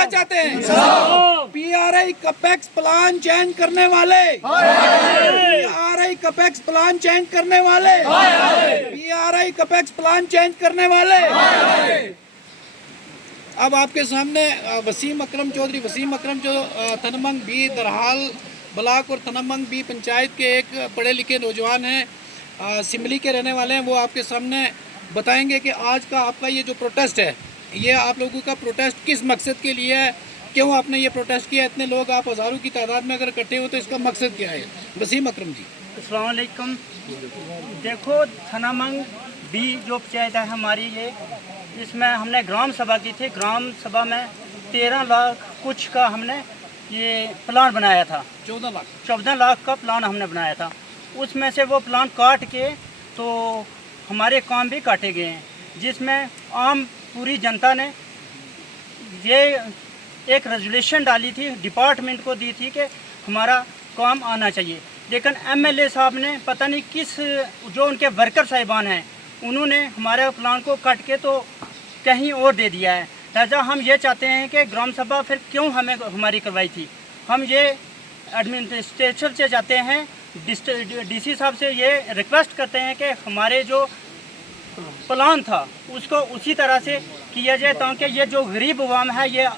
क्या चाहते हैं? पीआरआई कपेक्स प्लान चेंज करने वाले, पीआरआई कपेक्स प्लान चेंज करने वाले, पीआरआई कपेक्स प्लान चेंज करने वाले। अब आपके सामने वसीम अकरम चौधरी, वसीम अकरम जो तनमंग बी दरहाल ब्लॉक और तनमंग बी पंचायत के एक पढ़े लिखे नौजवान हैं, सिमली के रहने वाले हैं। वो आपके सामने बताएंगे कि आज का आपका ये जो प्रोटेस्ट है, ये आप लोगों का प्रोटेस्ट किस मकसद के लिए है, क्यों आपने ये प्रोटेस्ट किया, इतने लोग आप हज़ारों की तादाद में अगर इकट्ठे हो तो इसका मकसद क्या है? वसीम अकरम जी। अस्सलाम वालेकुम। देखो, तनमंग बी जो पंचायत है हमारी, ये इसमें हमने ग्राम सभा की थी। ग्राम सभा में 13 लाख कुछ का हमने ये प्लान बनाया था। 14 लाख का प्लान हमने बनाया था। उसमें से वो प्लान काट के तो हमारे काम भी काटे गए हैं, जिसमें आम पूरी जनता ने ये एक रेजोल्यूशन डाली थी, डिपार्टमेंट को दी थी कि हमारा काम आना चाहिए। लेकिन एमएलए साहब ने पता नहीं किस, जो उनके वर्कर साहिबान हैं, उन्होंने हमारे प्लान को काट के तो कहीं और दे दिया है। लिहाजा हम ये चाहते हैं कि ग्राम सभा फिर क्यों हमें हमारी करवाई थी। हम ये एडमिनिस्ट्रेशन से चाहते हैं, डीसी साहब से ये रिक्वेस्ट करते हैं कि हमारे जो प्लान था उसको उसी तरह से किया जाए, ताकि ये जो गरीब अवाम है ये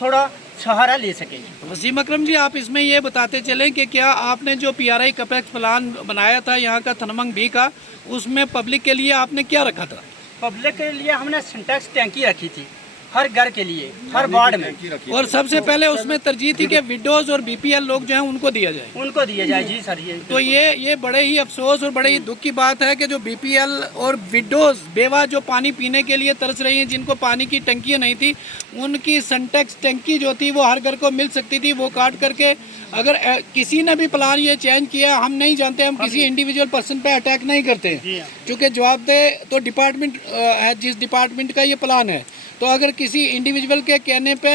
थोड़ा सहारा ले सके। वसीम अकरम जी, आप इसमें ये बताते चलें कि क्या आपने जो पीआरआई कपेक्स प्लान बनाया था यहाँ का तनमंग बी का, उसमें पब्लिक के लिए आपने क्या रखा था? पब्लिक के लिए हमने सिंटेक्स टैंकी रखी थी, हर घर के लिए, हर वार्ड में। और सबसे पहले उसमें तरजीह थी कि विडोज और बीपीएल लोग जो हैं उनको दिया जाए। उनको दिया जाए जी सर। ये तो ये बड़े ही अफसोस और बड़े ही दुख की बात है कि जो बीपीएल और विडोज बेवा जो पानी पीने के लिए तरस रही हैं, जिनको पानी की टंकियाँ नहीं थी, उनकी सिंटेक्स टंकी जो थी वो हर घर को मिल सकती थी, वो काट करके अगर किसी ने भी प्लान ये चेंज किया, हम नहीं जानते, हम किसी इंडिविजुअल पर्सन पे अटैक नहीं करते, क्योंकि जवाबदेह तो डिपार्टमेंट है, जिस डिपार्टमेंट का ये प्लान है। तो अगर किसी इंडिविजुअल के कहने पे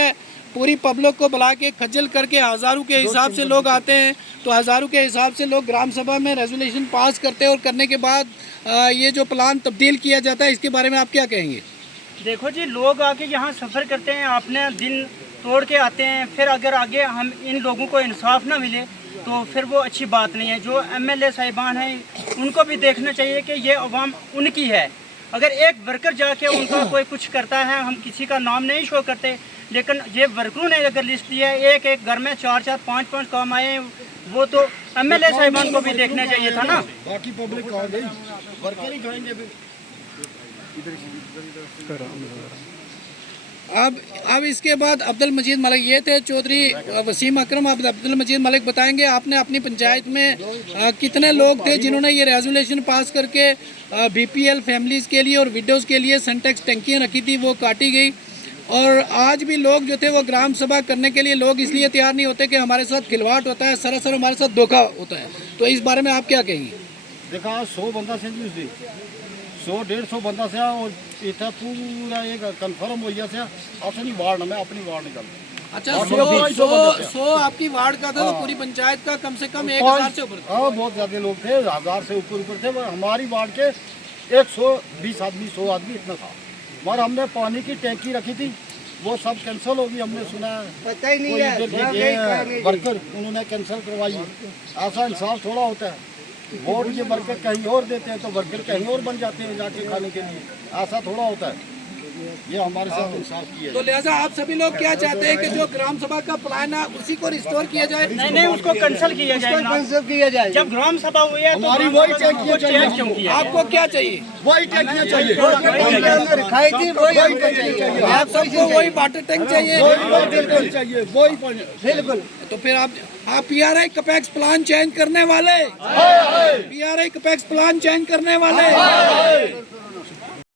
पूरी पब्लिक को बुला के खज्जल करके हज़ारों के हिसाब से लोग आते हैं, तो हज़ारों के हिसाब से लोग ग्राम सभा में रेजोल्यूशन पास करते हैं और करने के बाद ये जो प्लान तब्दील किया जाता है, इसके बारे में आप क्या कहेंगे? देखो जी, लोग आके यहाँ सफ़र करते हैं, अपने दिन तोड़ के आते हैं, फिर अगर आगे हम इन लोगों को इंसाफ ना मिले तो फिर वो अच्छी बात नहीं है। जो एमएलए साहिबान हैं उनको भी देखना चाहिए कि ये अवाम उनकी है। अगर एक वर्कर जाके उनका कोई कुछ करता है, हम किसी का नाम नहीं शो करते, लेकिन ये वर्करों ने अगर लिस्ट दिया है, एक एक घर में 4-4, 5-5 काम आए हैं, वो तो एमएलए साहिबान को भी देखना चाहिए था ना। बाकी पब्लिक कहाँ गई? वर्कर ही खाएंगे। अब इसके बाद अब्दुल मजीद मलिक, ये थे चौधरी वसीम अकरम। अब अब्दुल मजीद मलिक बताएंगे आपने अपनी पंचायत में कितने लोग थे जिन्होंने ये रेजोल्यूशन पास करके बीपीएल फैमिलीज़ के लिए और विडोज़ के लिए सिंटेक्स टंकियाँ रखी थी, वो काटी गई। और आज भी लोग जो थे वो ग्राम सभा करने के लिए लोग इसलिए तैयार नहीं होते कि हमारे साथ खिलवाड़ होता है, सरासर हमारे साथ धोखा होता है। तो इस बारे में आप क्या कहेंगे? देखा 100 बंदा से 100-150 बंदा से और इतना पूरा एक कन्फर्म हो गया से अपनी वार्ड में निकल। अच्छा, 100 आपकी वार्ड का था, तो पूरी पंचायत का कम से कम 1000 से ऊपर? हाँ, बहुत ज़्यादा लोग थे, 1000 से ऊपर थे। हमारी वार्ड के 120 आदमी 100 आदमी इतना था। मगर हमने पानी की टैंकी रखी थी, वो सब कैंसिल होगी, हमने सुना पता ही नहीं है वर्कर उन्होंने कैंसिल करवाई। ऐसा इंसाफ थोड़ा होता है। वोट ये वर्कर कहीं और देते हैं तो वर्कर कहीं और बन जाते हैं जाके खाने के लिए, ऐसा थोड़ा होता है। ये हमारे साथ इंसाफ किया। तो लिहाजा आप सभी लोग क्या चाहते हैं कि जो ग्राम सभा का प्लान है उसी को रिस्टोर किया जाए? नहीं, उसको कैंसिल किया जाए। जब ग्राम सभा हुई है तो हमारी वही टैंकियाँ चाहिए। क्यों किया? आपको क्या चाहिए? वही टैंकियाँ चाहिए, रखाई थी, वही चाहिए। आप सबको वही वाटर टैंक चाहिए? चाहिए वही बिल्कुल। तो फिर आप पीआरआई कपेक्स प्लान चेंज करने वाले, पीआरआई कपेक्स प्लान चेंज करने वाले